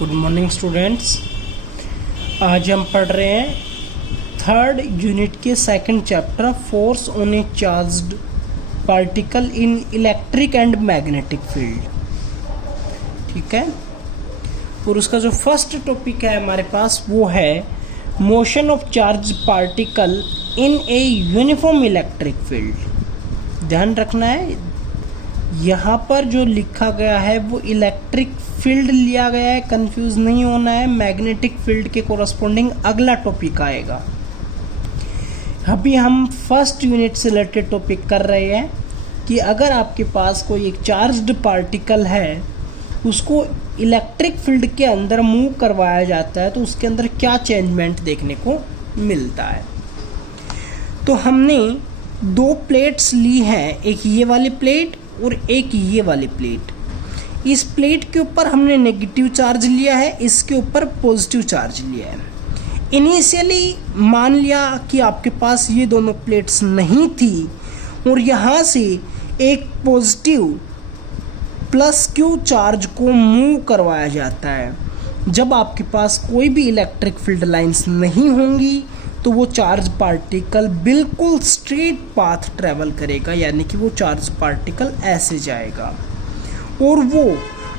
Good morning students. आज हम पढ़ रहे हैं थर्ड यूनिट के second chapter force on A charged particle in electric and magnetic field. ठीक है, और उसका जो फर्स्ट टॉपिक है हमारे पास वो है motion of charge particle in a uniform electric field. ध्यान रखना है, यहाँ पर जो लिखा गया है वो इलेक्ट्रिक फील्ड लिया गया है, कंफ्यूज नहीं होना है। मैग्नेटिक फील्ड के कोरस्पॉन्डिंग अगला टॉपिक आएगा। अभी हम फर्स्ट यूनिट से रिलेटेड टॉपिक कर रहे हैं कि अगर आपके पास कोई एक चार्ज्ड पार्टिकल है, उसको इलेक्ट्रिक फील्ड के अंदर मूव करवाया जाता है तो उसके अंदर क्या चेंजमेंट देखने को मिलता है। तो हमने दो प्लेट्स ली हैं, एक ये वाली प्लेट और एक ये वाली प्लेट। इस प्लेट के ऊपर हमने नेगेटिव चार्ज लिया है, इसके ऊपर पॉजिटिव चार्ज लिया है। इनिशियली मान लिया कि आपके पास ये दोनों प्लेट्स नहीं थी और यहाँ से एक पॉजिटिव प्लस क्यू चार्ज को मूव करवाया जाता है। जब आपके पास कोई भी इलेक्ट्रिक फील्ड लाइंस नहीं होंगी तो वो चार्ज पार्टिकल बिल्कुल स्ट्रेट पाथ ट्रेवल करेगा, यानी कि वो चार्ज पार्टिकल ऐसे जाएगा। और वो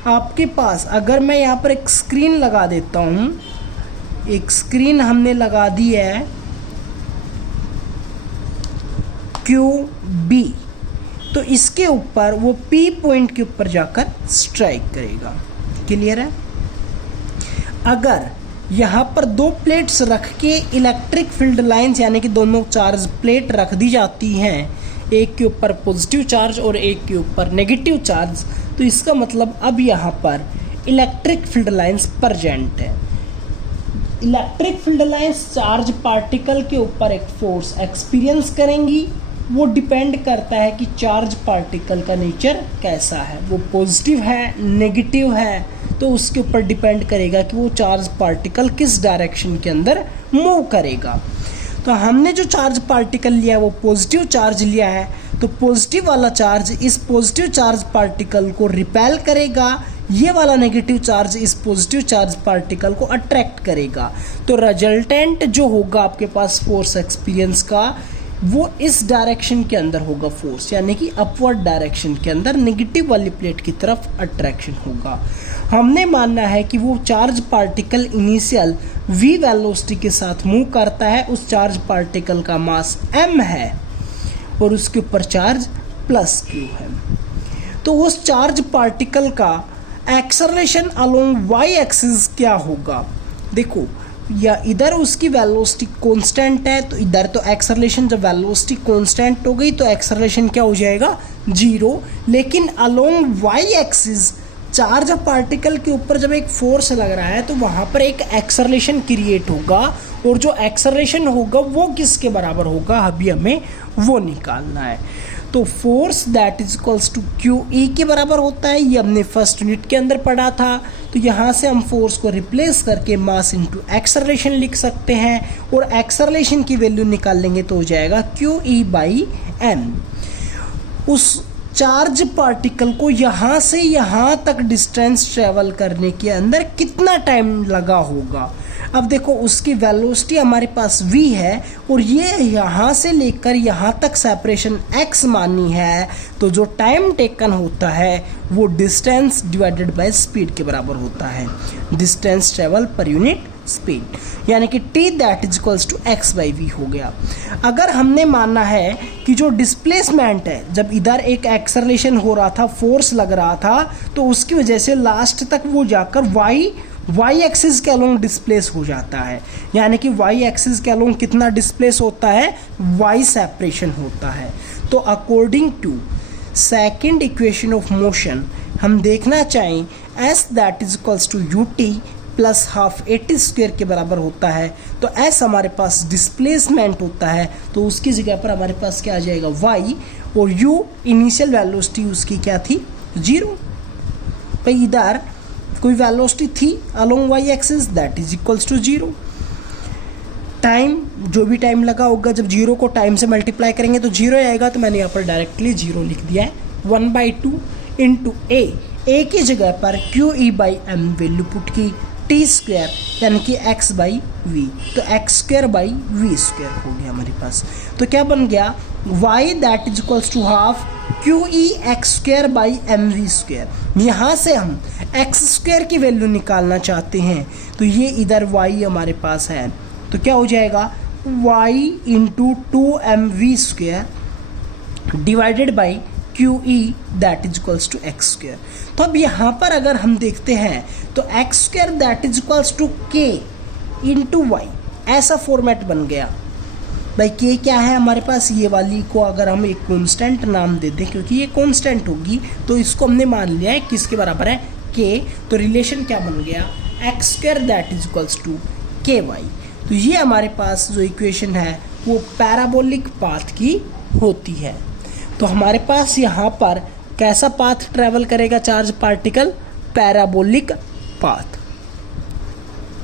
आपके पास, अगर मैं यहाँ पर एक स्क्रीन लगा देता हूँ, एक स्क्रीन हमने लगा दी है QB, तो इसके ऊपर वो P पॉइंट के ऊपर जाकर स्ट्राइक करेगा। क्लियर है? अगर यहाँ पर दो प्लेट्स रख के इलेक्ट्रिक फील्ड लाइंस यानी कि दोनों चार्ज प्लेट रख दी जाती हैं, एक के ऊपर पॉजिटिव चार्ज और एक के ऊपर नेगेटिव चार्ज, तो इसका मतलब अब यहाँ पर इलेक्ट्रिक फील्ड लाइंस प्रेजेंट है। Electric field lines charge particle के ऊपर एक फोर्स एक्सपीरियंस करेंगी। वो डिपेंड करता है कि चार्ज पार्टिकल का नेचर कैसा है, वो पॉजिटिव है नेगेटिव है, तो उसके ऊपर डिपेंड करेगा कि वो चार्ज पार्टिकल किस डायरेक्शन के अंदर मूव करेगा। तो हमने जो चार्ज पार्टिकल लिया है वो पॉजिटिव चार्ज लिया है, तो पॉजिटिव वाला चार्ज इस पॉजिटिव चार्ज पार्टिकल को रिपेल करेगा, ये वाला नेगेटिव चार्ज इस पॉजिटिव चार्ज पार्टिकल को अट्रैक्ट करेगा। तो रिजल्टेंट जो होगा आपके पास फोर्स एक्सपीरियंस का, वो इस डायरेक्शन के अंदर होगा फोर्स, यानी कि अपवर्ड डायरेक्शन के अंदर नेगेटिव वाली प्लेट की तरफ अट्रैक्शन होगा। हमने मानना है कि वो charge particle initial v velocity के साथ मूव करता है, उस चार्ज पार्टिकल का मास m है और उसके ऊपर चार्ज प्लस q है। तो उस चार्ज पार्टिकल का एक्सेलरेशन अलोंग y एक्सिस क्या होगा? देखो, या इधर उसकी वेलोसिटी कांस्टेंट है तो इधर तो एक्सेलरेशन, जब वेलोसिटी कांस्टेंट हो गई तो एक्सेलरेशन क्या हो जाएगा? 0। लेकिन along y axis charge particle के ऊपर जब एक फोर्स लग रहा है तो वहाँ पर एक एक्सेलरेशन क्रिएट होगा, और जो एक्सेलरेशन होगा वो किसके बराबर होगा, अभी हमें वो निकालना है। तो force that is equals to QE के बराबर होता है, ये हमने फर्स्ट यूनिट के अंदर पढ़ा था। तो यहाँ से हम फोर्स को रिप्लेस करके मास इनटू एक्सेलरेशन लिख सकते हैं, और एक्सेलरेशन की वैल्यू निकाल लेंगे तो हो जाएगा QE/m। उस चार्ज पार्टिकल को यहाँ से यहाँ तक डिस्टेंस ट्रेवल करने के अंदर कितना टाइम लगा होगा? अब देखो, उसकी वेलोसिटी हमारे पास v है और ये यहाँ से लेकर यहाँ तक सेपरेशन x मानी है, तो जो टाइम टेकन होता है वो डिस्टेंस डिवाइडेड बाय स्पीड के बराबर होता है, डिस्टेंस ट्रेवल पर यूनिट स्पीड, यानी कि t that is equals to x/v हो गया। अगर हमने माना है कि जो डिस्प्लेसमेंट है, जब इधर एक एक्सेलरेशन हो रहा था, फोर्स लग रहा था, तो उसकी वजह से लास्ट तक वो जाकर y एक्सिस के अलोंग डिस्प्लेस हो जाता है, यानी कि y एक्सिस के अलोंग कितना डिस्प्लेस होता है? y सेपरेशन होता है। तो according to second equation of motion हम देखना चाहें s that is equals to ut plus half AT² के बराबर होता है, तो s हमारे पास डिस्प्लेसमेंट होता है, तो उसकी जगह पर हमारे पास क्या आ जाएगा? y, और u इनिशियल वेलोसिटी उसकी क्या थी? 0। भाई इधर कोई वेलोसिटी थी along y axis that is equals to 0। Time, जो भी टाइम लगा होगा, जब 0 को टाइम से मल्टीप्लाई करेंगे तो 0 आएगा, तो मैंने यहाँ पर डायरेक्टली 0 लिख दिया है। 1/2 इंटू a की जगह पर QE/m वैल्यू पुट की, टी स्क्वायर यानी कि एक्स बाई वी, तो X square by V square हो गया हमारे पास। तो क्या बन गया, Y that is equals to half Q E X square by M V square. यहाँ से हम एक्स स्क्वायर की वैल्यू निकालना चाहते हैं, तो ये इधर वाई हमारे पास है, तो क्या हो जाएगा Y into 2mv square divided by Q E that is equals to X square. तो अब यहाँ पर अगर हम देखते हैं तो X square that is equals to K into Y, ऐसा फॉर्मेट बन गया। भाई के क्या है हमारे पास, ये वाली को अगर हम एक कांस्टेंट नाम दे दें, क्योंकि ये कांस्टेंट होगी तो इसको हमने मान लिया है किसके बराबर है, के। तो रिलेशन क्या बन गया, X square that is equals to K Y. तो ये हमारे पास जो इक्वेशन है वो पैराबोलिक पाथ की होती है। तो हमारे पास यहाँ पर कैसा पाथ ट्रैवल करेगा चार्ज पार्टिकल, पैराबोलिक पाथ।